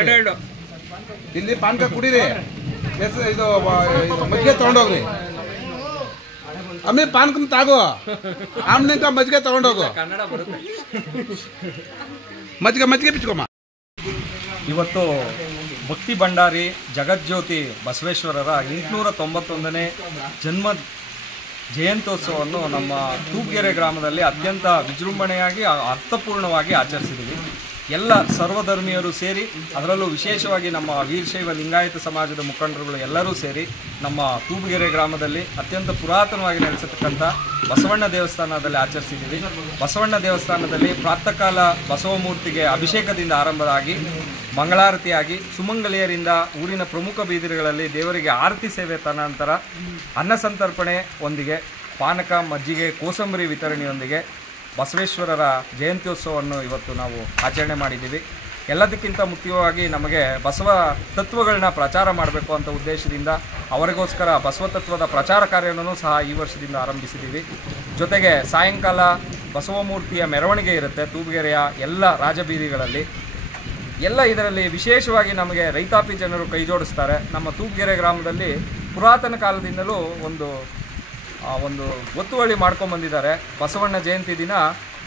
ತಗೊಂಡೋಗ್ರಿ, ಇಲ್ಲಿ ಪಾನಕ ಕುಡೀರಿ, ಇದು ಮಜ್ಜಿಗೆ ತಗೊಂಡೋಗ್ರಿ. ಆಮೇಲೆ ಪಾನಕನ ತಾಗೋ, ಆಮ್ನಿಂಕ ಮಜ್ಜಿಗೆ ತಗೊಂಡೋಗು, ಮಜ್ಜಿಗೆ ಬಿಚ್ಕೊಮ್ಮ. ಇವತ್ತು ಭಕ್ತಿ ಭಂಡಾರಿ ಜಗಜ್ಯೋತಿ ಬಸವೇಶ್ವರರ 891ನೇ ಜನ್ಮ ಜಯಂತ್ಯೋತ್ಸವವನ್ನು ನಮ್ಮ ತೂಬ್ಗೆರೆ ಗ್ರಾಮದಲ್ಲಿ ಅತ್ಯಂತ ವಿಜೃಂಭಣೆಯಾಗಿ ಅರ್ಥಪೂರ್ಣವಾಗಿ ಆಚರಿಸಿದ್ದೀವಿ. ಎಲ್ಲ ಸರ್ವಧರ್ಮೀಯರು ಸೇರಿ, ಅದರಲ್ಲೂ ವಿಶೇಷವಾಗಿ ನಮ್ಮ ವೀರಶೈವ ಲಿಂಗಾಯತ ಸಮಾಜದ ಮುಖಂಡರುಗಳು ಎಲ್ಲರೂ ಸೇರಿ ನಮ್ಮ ತೂಬ್ಗೆರೆ ಗ್ರಾಮದಲ್ಲಿ ಅತ್ಯಂತ ಪುರಾತನವಾಗಿ ನೆಲೆಸತಕ್ಕಂಥ ಬಸವಣ್ಣ ದೇವಸ್ಥಾನದಲ್ಲಿ ಆಚರಿಸಿದ್ದೀವಿ. ಬಸವಣ್ಣ ದೇವಸ್ಥಾನದಲ್ಲಿ ಪ್ರಾತಃ ಕಾಲ ಬಸವಮೂರ್ತಿಗೆ ಅಭಿಷೇಕದಿಂದ ಆರಂಭವಾಗಿ ಮಂಗಳಾರತಿಯಾಗಿ ಸುಮಂಗಲಿಯರಿಂದ ಊರಿನ ಪ್ರಮುಖ ಬೀದಿಗಳಲ್ಲಿ ದೇವರಿಗೆ ಆರತಿ ಸೇವೆ ತದನಂತರ ಅನ್ನ ಸಂತರ್ಪಣೆ ಒಂದಿಗೆ ಪಾನಕ ಮಜ್ಜಿಗೆ ಕೋಸಂಬರಿ ವಿತರಣೆಯೊಂದಿಗೆ ಬಸವೇಶ್ವರರ ಜಯಂತ್ಯೋತ್ಸವವನ್ನು ಇವತ್ತು ನಾವು ಆಚರಣೆ ಮಾಡಿದ್ದೀವಿ. ಎಲ್ಲದಕ್ಕಿಂತ ಮುಖ್ಯವಾಗಿ ನಮಗೆ ಬಸವ ತತ್ವಗಳನ್ನ ಪ್ರಚಾರ ಮಾಡಬೇಕು ಅಂತ ಉದ್ದೇಶದಿಂದ ಅವರಿಗೋಸ್ಕರ ಬಸವ ತತ್ವದ ಪ್ರಚಾರ ಕಾರ್ಯವನ್ನು ಸಹ ಈ ವರ್ಷದಿಂದ ಆರಂಭಿಸಿದ್ದೀವಿ. ಜೊತೆಗೆ ಸಾಯಂಕಾಲ ಬಸವಮೂರ್ತಿಯ ಮೆರವಣಿಗೆ ಇರುತ್ತೆ ತೂಬ್ಗೆರೆಯ ಎಲ್ಲ ರಾಜಬೀದಿಗಳಲ್ಲಿ. ಇದರಲ್ಲಿ ವಿಶೇಷವಾಗಿ ನಮಗೆ ರೈತಾಪಿ ಜನರು ಕೈ ಜೋಡಿಸ್ತಾರೆ. ನಮ್ಮ ತೂಬ್ಗೆರೆ ಗ್ರಾಮದಲ್ಲಿ ಪುರಾತನ ಕಾಲದಿಂದಲೂ ಒಂದು ಒತ್ತುವಳಿ ಮಾಡ್ಕೊಂಡ್ಬಂದಿದ್ದಾರೆ. ಬಸವಣ್ಣ ಜಯಂತಿ ದಿನ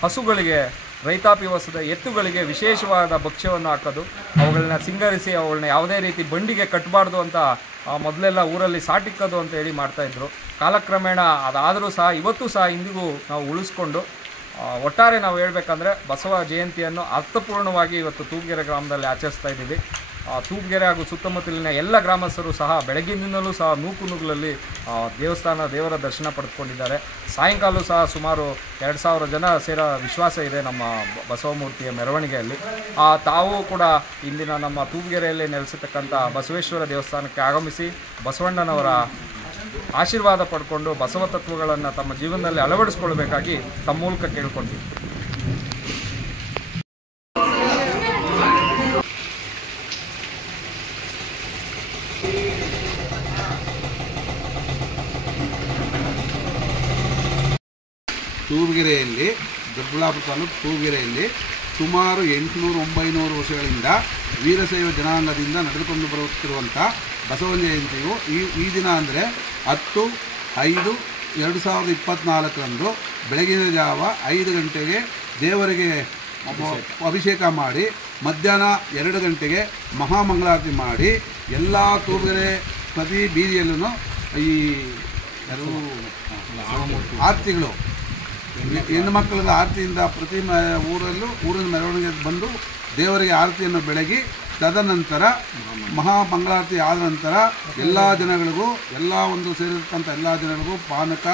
ಹಸುಗಳಿಗೆ, ರೈತಾಪಿ ವಸದ ಎತ್ತುಗಳಿಗೆ ವಿಶೇಷವಾದ ಭಕ್ಷ್ಯವನ್ನು ಹಾಕೋದು, ಅವುಗಳನ್ನ ಸಿಂಗರಿಸಿ ಅವುಗಳನ್ನ ಯಾವುದೇ ರೀತಿ ಬಂಡಿಗೆ ಕಟ್ಟಬಾರ್ದು ಅಂತ ಮೊದಲೆಲ್ಲ ಊರಲ್ಲಿ ಸಾಟಿಕ್ಕೋದು ಅಂತ ಹೇಳಿ ಮಾಡ್ತಾಯಿದ್ರು. ಕಾಲಕ್ರಮೇಣ ಅದಾದರೂ ಸಹ ಇವತ್ತು ಸಹ ಇಂದಿಗೂ ನಾವು ಉಳಿಸ್ಕೊಂಡು ಒಟ್ಟಾರೆ ನಾವು ಹೇಳಬೇಕಂದ್ರೆ ಬಸವ ಜಯಂತಿಯನ್ನು ಅರ್ಥಪೂರ್ಣವಾಗಿ ಇವತ್ತು ತೂಬ್ಗೆರೆ ಗ್ರಾಮದಲ್ಲಿ ಆಚರಿಸ್ತಾ ಇದ್ದೀವಿ. ತೂಬ್ಗೆರೆ ಹಾಗೂ ಸುತ್ತಮುತ್ತಲಿನ ಎಲ್ಲ ಗ್ರಾಮಸ್ಥರು ಸಹ ಬೆಳಗ್ಗಿನಿಂದಲೂ ಸಹ ನೂಕುನುಗ್ಗಲಲ್ಲಿ ದೇವರ ದರ್ಶನ ಪಡೆದುಕೊಂಡಿದ್ದಾರೆ. ಸಾಯಂಕಾಲ ಸಹ ಸುಮಾರು 2000 ಜನ ಸೇರೋ ವಿಶ್ವಾಸ ಇದೆ ನಮ್ಮ ಬಸವಮೂರ್ತಿಯ ಮೆರವಣಿಗೆಯಲ್ಲಿ. ತಾವು ಕೂಡ ಇಂದಿನ ನಮ್ಮ ತೂಬ್ಗೆರೆಯಲ್ಲಿ ನೆಲೆಸತಕ್ಕಂಥ ಬಸವೇಶ್ವರ ದೇವಸ್ಥಾನಕ್ಕೆ ಆಗಮಿಸಿ ಬಸವಣ್ಣನವರ ಆಶೀರ್ವಾದ ಪಡ್ಕೊಂಡು ಬಸವ ತತ್ವಗಳನ್ನು ತಮ್ಮ ಜೀವನದಲ್ಲಿ ಅಳವಡಿಸ್ಕೊಳ್ಬೇಕಾಗಿ ತಮ್ಮ ಮೂಲಕ ಕೇಳ್ಕೊಂತೀವಿ. ತೂಬ್ಗೆರೆಯಲ್ಲಿ, ದೊಡ್ಡಬಳ್ಳಾಪುರ ತಾಲೂಕು ತೂಬ್ಗೆರೆಯಲ್ಲಿ ಸುಮಾರು 800-900 ವರ್ಷಗಳಿಂದ ವೀರಶೈವ ಜನಾಂಗದಿಂದ ನಡೆದುಕೊಂಡು ಬರುತ್ತಿರುವಂಥ ಬಸವ ಜಯಂತಿಯು ಈ ದಿನ ಅಂದರೆ 10/5/2024 ಬೆಳಗಿನ ಜಾವ 5 ಗಂಟೆಗೆ ದೇವರಿಗೆ ಅಭಿಷೇಕ ಮಾಡಿ ಮಧ್ಯಾಹ್ನ 2 ಗಂಟೆಗೆ ಮಹಾಮಂಗಳಾರತಿ ಮಾಡಿ ಎಲ್ಲ ತೂಬ್ಗೆರೆ ಪ್ರತಿ ಬೀದಿಯಲ್ಲೂ ಈ ಆರತಿಗಳು, ಹೆಣ್ಣು ಮಕ್ಕಳ ಆರತಿಯಿಂದ ಪ್ರತಿ ಊರಿನ ಮೆರವಣಿಗೆ ಬಂದು ದೇವರಿಗೆ ಆರತಿಯನ್ನು ಬೆಳಗಿ ತದನಂತರ ಮಹಾಮಂಗಳಾರತಿ ಆದ ನಂತರ ಎಲ್ಲ ಜನಗಳಿಗೂ, ಎಲ್ಲ ಸೇರಿರ್ತಕ್ಕಂಥ ಎಲ್ಲ ಜನಗಳಿಗೂ ಪಾನಕ,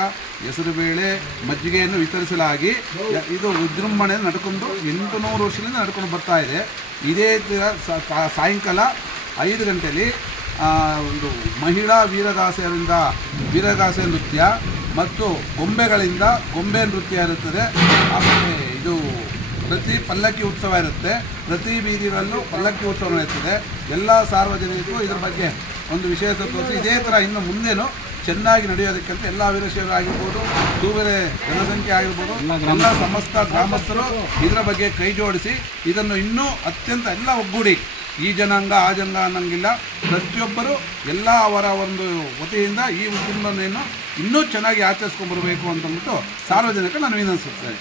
ಹೆಸರುಬೇಳೆ, ಮಜ್ಜಿಗೆಯನ್ನು ವಿತರಿಸಲಾಗಿ ಇದು ವಿಜೃಂಭಣೆ ನಡ್ಕೊಂಡು 800 ವರ್ಷದಿಂದ ನಡ್ಕೊಂಡು ಬರ್ತಾ ಇದೆ. ಇದೇ ಸಾಯಂಕಾಲ 5 ಗಂಟೆಯಲ್ಲಿ ಒಂದು ಮಹಿಳಾ ವೀರಗಾಸೆ ನೃತ್ಯ ಮತ್ತು ಗೊಂಬೆಗಳಿಂದ ಗೊಂಬೆ ನೃತ್ಯ ಇರುತ್ತದೆ. ಆಮೇಲೆ ಇದು ಪ್ರತಿ ಪಲ್ಲಕ್ಕಿ ಉತ್ಸವ ಇರುತ್ತೆ, ಪ್ರತಿ ಬೀದಿಗಳಲ್ಲೂ ಪಲ್ಲಕ್ಕಿ ಉತ್ಸವ ಇರ್ತದೆ. ಎಲ್ಲ ಸಾರ್ವಜನಿಕರು ಇದರ ಬಗ್ಗೆ ಒಂದು ವಿಶೇಷ ತೋರಿಸಿ ಇದೇ ಥರ ಇನ್ನು ಮುಂದೇನು ಚೆನ್ನಾಗಿ ನಡೆಯೋದಕ್ಕಂತ ಎಲ್ಲ ವೀರಶೈವರು ಆಗಿರ್ಬೋದು, ತೂಬ್ಗೆರೆ ಜನಸಂಖ್ಯೆ ಆಗಿರ್ಬೋದು, ಎಲ್ಲ ಸಮಸ್ತ ಗ್ರಾಮಸ್ಥರು ಇದರ ಬಗ್ಗೆ ಕೈ ಜೋಡಿಸಿ ಇದನ್ನು ಇನ್ನೂ ಅತ್ಯಂತ ಎಲ್ಲ ಒಗ್ಗೂಡಿ, ಈ ಜನಾಂಗ ಆ ಜನಾಂಗ ಅನ್ನಂಗಿಲ್ಲ, ಪ್ರತಿಯೊಬ್ಬರು ಎಲ್ಲ ಅವರ ಒಂದು ವತಿಯಿಂದ ಈ ಉದ್ಯಮವನ್ನು ಇನ್ನೂ ಚೆನ್ನಾಗಿ ಆಚರಿಸ್ಕೊಂಡ್ಬರಬೇಕು ಅಂತಂದ್ಬಿಟ್ಟು ಸಾರ್ವಜನಿಕ ನಾನು ವಿನಂತಿಸುತ್ತೇನೆ.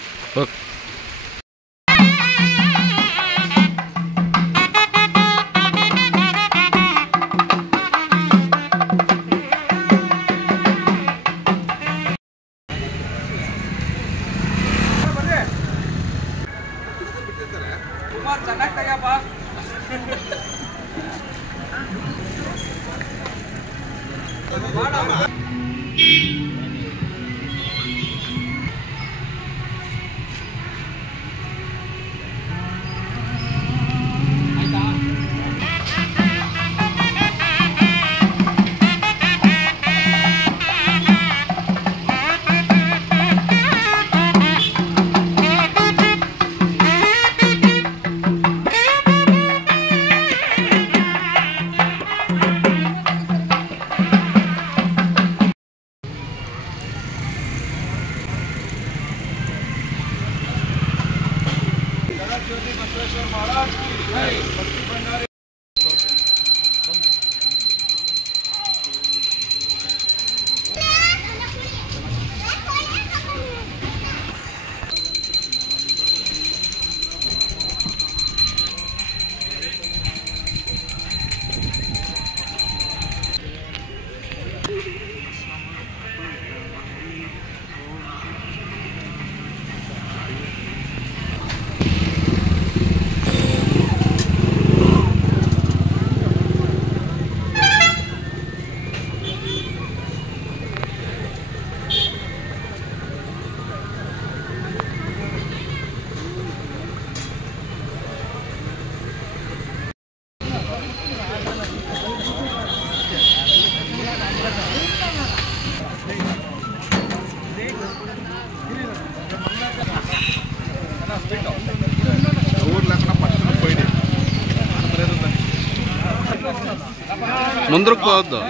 ಮುಂದಕ್ಕೆ ಹೋದ್ದು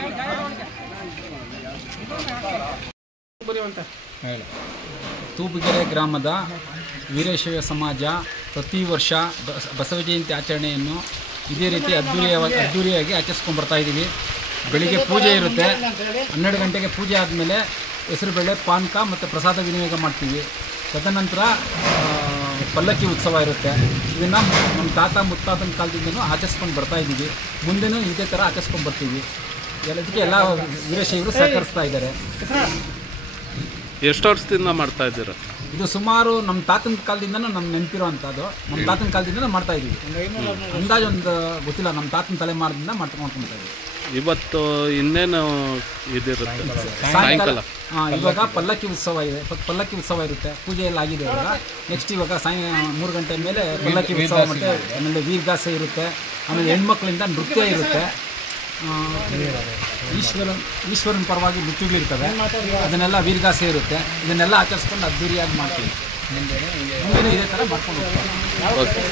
ತೂಬಗೆರೆ ಗ್ರಾಮದ ವೀರಶೈವ ಸಮಾಜ ಪ್ರತಿ ವರ್ಷ ಬಸವ ಜಯಂತಿ ಆಚರಣೆಯನ್ನು ಇದೇ ರೀತಿ ಅದ್ದೂರಿಯಾಗಿ ಆಚರಿಸ್ಕೊಂಡು ಬರ್ತಾ ಇದ್ದೀವಿ. ಬೆಳಿಗ್ಗೆ ಪೂಜೆ ಇರುತ್ತೆ, 12 ಗಂಟೆಗೆ ಪೂಜೆ ಆದಮೇಲೆ ಹೆಸರುಬೇಳೆ ಪಾನಕ ಮತ್ತು ಪ್ರಸಾದ ವಿನಿಯೋಗ ಮಾಡ್ತೀವಿ. ತದನಂತರ ಪಲ್ಲಕ್ಕಿ ಉತ್ಸವ ಇರುತ್ತೆ. ಇದನ್ನು ನಮ್ಮ ತಾತ ಮುತ್ತಾತನ ಕಾಲದಿಂದನೂ ಆಚರಿಸ್ಕೊಂಡು ಬರ್ತಾ ಇದ್ದೀವಿ. ಮುಂದೆನೂ ಇದೇ ಥರ ಆಚರಿಸ್ಕೊಂಡು ಬರ್ತೀವಿ. ಎಲ್ಲದಕ್ಕೆ ಎಲ್ಲ ವೀರಶೈವರು ಸಹಕರಿಸ್ತಾ ಇದ್ದಾರೆ. ಎಷ್ಟು ವರ್ಷದಿಂದ ಮಾಡ್ತಾ ಇದ್ದೀರಾ? ಇದು ಸುಮಾರು ನಮ್ಮ ತಾತನ ಕಾಲದಿಂದನೂ ನಮ್ಮ ನೆನಪಿರೋ ಅಂಥದ್ದು. ನಮ್ಮ ತಾತನ ಕಾಲದಿಂದ ಮಾಡ್ತಾ ಇದ್ದೀವಿ. ಅಂದಾಜು ಒಂದು ಗೊತ್ತಿಲ್ಲ, ನಮ್ಮ ತಾತನ ತಲೆಮಾರದಿಂದ ಮಾಡ್ಕೊಂಡ್ತಾ ಇದ್ದೀವಿ. ಇವತ್ತು ಇನ್ನೇನು ಇದಿರುತ್ತೆ ಸಾಯಂಕಾಲ ಇವಾಗ ಪಲ್ಲಕ್ಕಿ ಉತ್ಸವ ಇದೆ. ಪಲ್ಲಕ್ಕಿ ಉತ್ಸವ ಇರುತ್ತೆ. ಪೂಜೆ ಎಲ್ಲ ಆಗಿದೆ. ಇವಾಗ ನೆಕ್ಸ್ಟ್ ಇವಾಗ 3 ಗಂಟೆ ಮೇಲೆ ಪಲ್ಲಕ್ಕಿ ಉತ್ಸವ, ಮತ್ತು ಆಮೇಲೆ ವೀರಗಾಸೆ ಇರುತ್ತೆ. ಆಮೇಲೆ ಹೆಣ್ಮಕ್ಳಿಂದ ನೃತ್ಯ ಇರುತ್ತೆ. ಈಶ್ವರನ ಪರವಾಗಿ ನೃತ್ಯಗಳಿರ್ತವೆ. ಅದನ್ನೆಲ್ಲ ವೀರಗಾಸೆ ಇರುತ್ತೆ. ಇದನ್ನೆಲ್ಲ ಆಚರಿಸ್ಕೊಂಡು ಅದ್ದೂರಿಯಾಗಿ ಮಾಡ್ತೀವಿ. ಮುಂದೆ ಇದೇ ಥರ ಮಾಡ್ಕೊಂಡು ಹೋಗ್ತೀವಿ.